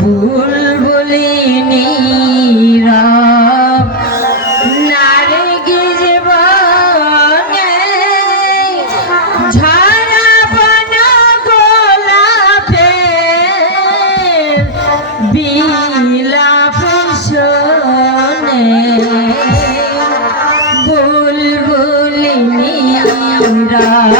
ভুল বলিনি নারে গিয়ে ঝাড়া বন গোলাপে বিলাপ শোনে ভুল বলিনি রা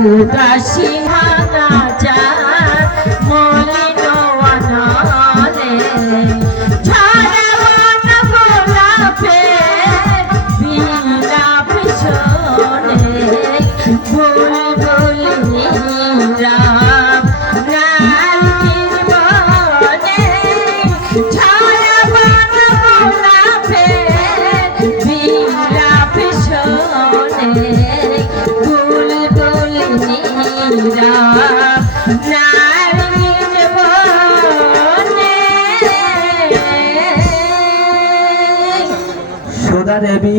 দুটা সিংহানা সোদা দেবী।